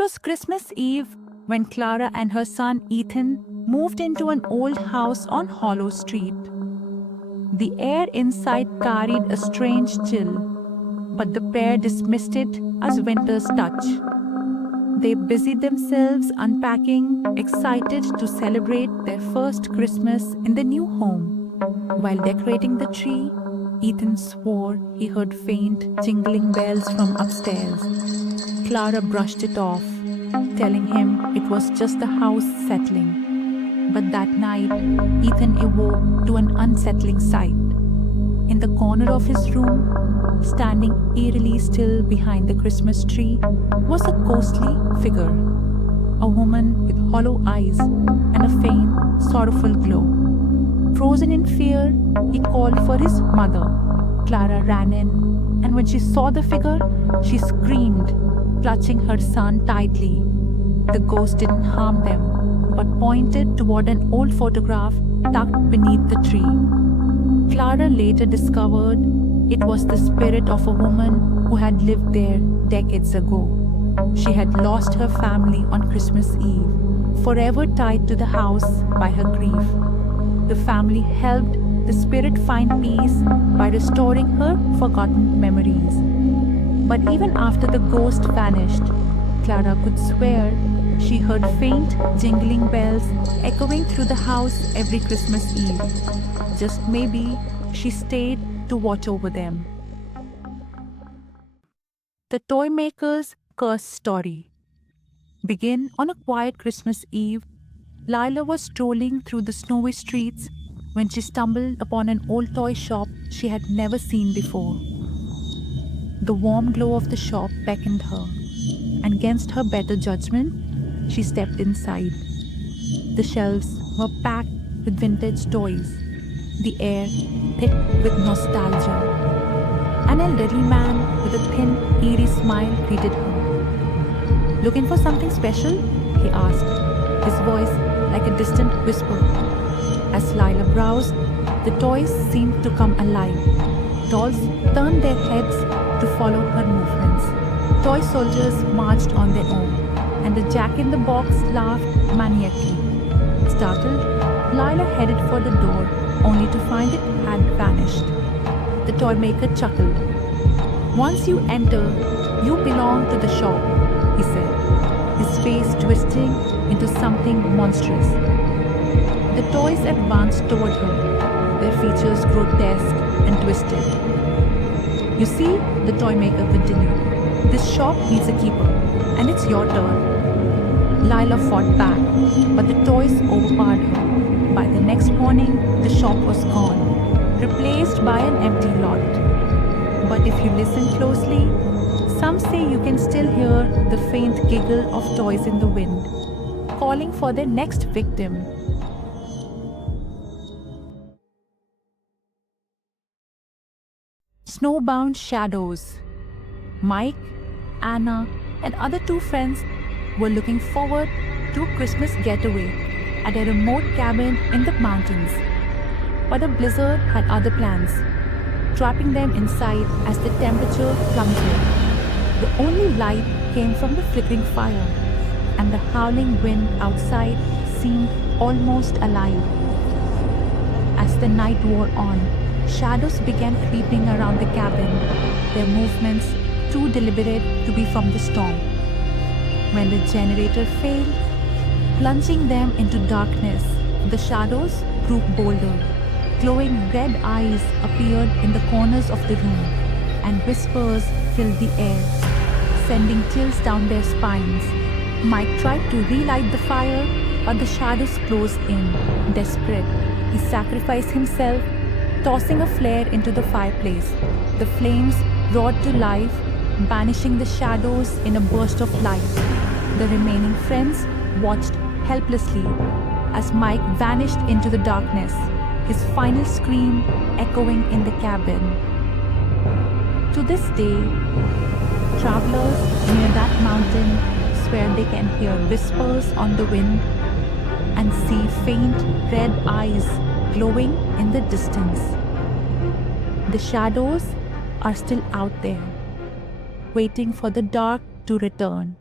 was Christmas Eve when Clara and her son Ethan moved into an old house on Hollow Street. The air inside carried a strange chill, but the pair dismissed it as winter's touch. They busied themselves unpacking, excited to celebrate their first Christmas in the new home. While decorating the tree, Ethan swore he heard faint, jingling bells from upstairs. Clara brushed it off, telling him it was just the house settling. But that night, Ethan awoke to an unsettling sight. In the corner of his room, standing eerily still behind the Christmas tree, was a ghostly figure. A woman with hollow eyes and a faint, sorrowful glow. Frozen in fear, he called for his mother. Clara ran in, and when she saw the figure, she screamed, clutching her son tightly. The ghost didn't harm them, but pointed toward an old photograph tucked beneath the tree. Clara later discovered it was the spirit of a woman who had lived there decades ago. She had lost her family on Christmas Eve, forever tied to the house by her grief. The family helped the spirit find peace by restoring her forgotten memories. But even after the ghost vanished, Clara could swear she heard faint, jingling bells echoing through the house every Christmas Eve. Just maybe she stayed to watch over them. The Toy Maker's Curse Story. Begin on a quiet Christmas Eve. Lila was strolling through the snowy streets when she stumbled upon an old toy shop she had never seen before. The warm glow of the shop beckoned her, and against her better judgment, she stepped inside. The shelves were packed with vintage toys, the air thick with nostalgia, and a little man with a thin, eerie smile greeted her. "Looking for something special?" he asked, his voice like a distant whisper. As Lila browsed, the toys seemed to come alive. Dolls turned their heads to follow her movements. Toy soldiers marched on their own, and the Jack-in-the-Box laughed maniacally. Startled, Lila headed for the door, only to find it had vanished. The toy maker chuckled. "Once you enter, you belong to the shop," he said, his face twisting into something monstrous. The toys advanced toward her, their features grotesque and twisted. "You see," the toy maker continued, "this shop needs a keeper, and it's your turn." Lila fought back, but the toys overpowered her. By the next morning, the shop was gone, replaced by an empty lot. But if you listen closely, some say you can still hear the faint giggle of toys in the wind, calling for their next victim. Snowbound Shadows. Mike, Anna, and other two friends were looking forward to a Christmas getaway at a remote cabin in the mountains. But a blizzard had other plans, trapping them inside as the temperature plummeted. The only light came from the flickering fire, and the howling wind outside seemed almost alive. As the night wore on, shadows began creeping around the cabin, their movements too deliberate to be from the storm. When the generator failed, plunging them into darkness, the shadows grew bolder. Glowing red eyes appeared in the corners of the room, and whispers filled the air, sending chills down their spines. Mike tried to relight the fire, but the shadows closed in. Desperate, he sacrificed himself, tossing a flare into the fireplace. The flames roared to life, banishing the shadows in a burst of light. The remaining friends watched helplessly as Mike vanished into the darkness, his final scream echoing in the cabin. To this day, travelers near that mountain swear they can hear whispers on the wind and see faint red eyes glowing in the distance. The shadows are still out there, waiting for the dark to return.